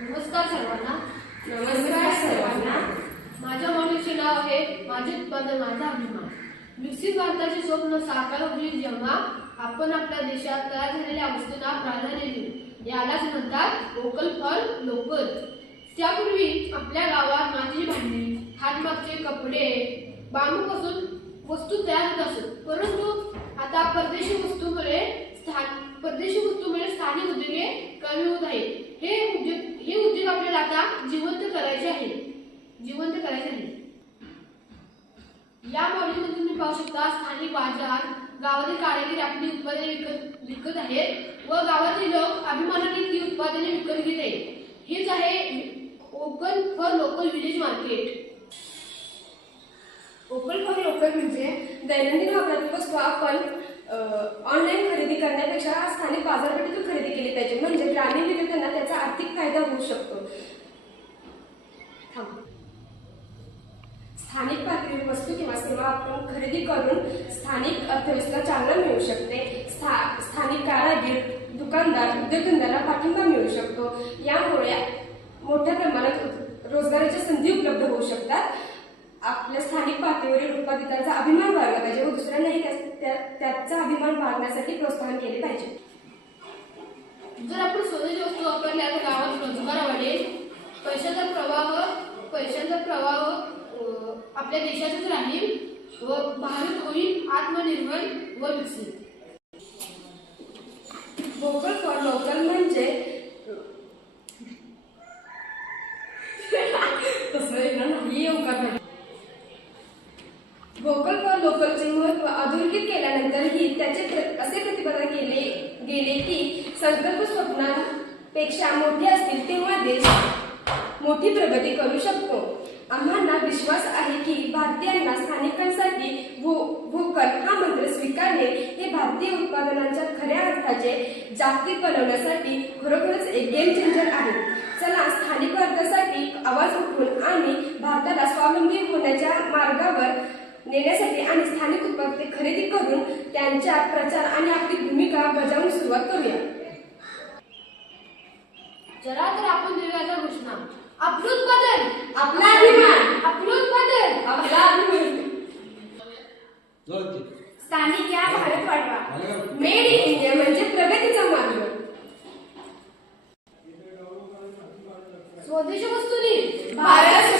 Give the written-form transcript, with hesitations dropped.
नमस्कार सर्वांना. नमस्कार सर्वांना. माझ्या मॉडेलचे नाव आहे माझे उत्पादन माझा अभिमान. विकसित भारताचे स्वप्न साकार होईल जेव्हा आपण आपल्या देशात तयार झालेल्या वस्तूंना प्राधान्य देऊ. यालाच म्हणतात वोकल फॉर लोकल. त्यापूर्वी आपल्या गावात मातीची भांडी, हातमागचे कपडे, बांबूपासून वस्तू तयार होत असत. परंतु आता परदेशी वस्तूमुळे स्थानिक उद्योगे कमी होत आहेत. हे उद्योग आपल्याला आता जिवंत करायचे आहे. या मॉडेलमध्ये तुम्ही पाहू शकता स्थानिक बाजार, गावातील कारागीर आपली उत्पादने विकत आहेत व गावातील लोक अभिमानाने ती उत्पादने विकत घेत आहेत. हेच आहे vocal for local village market. Vocal for local म्हणजे दैनंदिन वापरातील वस्तू आपण ऑनलाईन खरेदी करण्यापेक्षा स्थानिक बाजारपेठेतून खरेदी केली पाहिजे. म्हणजे ग्रामीण विक्रेत्यांना त्याचा आर्थिक फायदा होऊ शकतो. स्थानिक पातळीवर वस्तू किंवा सेवा आपण खरेदी करून स्थानिक अर्थव्यवस्थेला चालना मिळू शकते. स्थानिक कारागीर, दुकानदार, उद्योगधंद्याला पाठिंबा मिळू शकतो. यामुळे मोठ्या प्रमाणात रोजगाराच्या संधी उपलब्ध होऊ शकतात. आपल्या स्थानिक पातळीवरील उत्पादितांचा अभिमान बाळगला पाहिजे व दुसऱ्यांनाही त्याचा अभिमान बाळगण्यासाठी प्रोत्साहन केले पाहिजे. जर आपण स्वदेशी वस्तू वापरल्या तर गावात रोजगार वाढेल. पैशाचा प्रवाह आपल्या देशातच राहील व भारत होईल आत्मनिर्भर व विकसित. वोकल फॉर लोकल म्हणजे वोकल फॉर लोकलचे महत्त्व अधोरेखित केल्यानंतरही त्याचे असे प्रतिपादन केले गेले की संकल्प स्वप्नांपेक्षा मोठे असतील तेव्हा देश मोठी प्रगती करू शकतो. आम्हाला विश्वास आहे की भारतीयांना स्थानिकांसाठी वोकल हा मंत्र स्वीकारणे हे भारतीय उत्पादनांच्या खऱ्या अर्थाचे जागतिक बनवण्यासाठी खरोखरच एक गेम चेंजर आहे. चला स्थानिक अर्थासाठी आवाज उठवून आणि भारताला स्वावलंबी होण्याच्या मार्गावर नेण्यासाठी आणि स्थानिक उत्पादने खरेदी करून त्यांच्या प्रचार आणि आपली भूमिका बजावून सुरुवात करूया. जरा तर आपण देऊया आता घोषणा. आपलं उत्पादन आपला अभिमान. आपलं उत्पादन आपला अभिमान. स्थानिक या भारत वाढवा. मेड इन इंडिया म्हणजे प्रगतीचा मार्ग. स्वदेशी वस्तूंनी भारत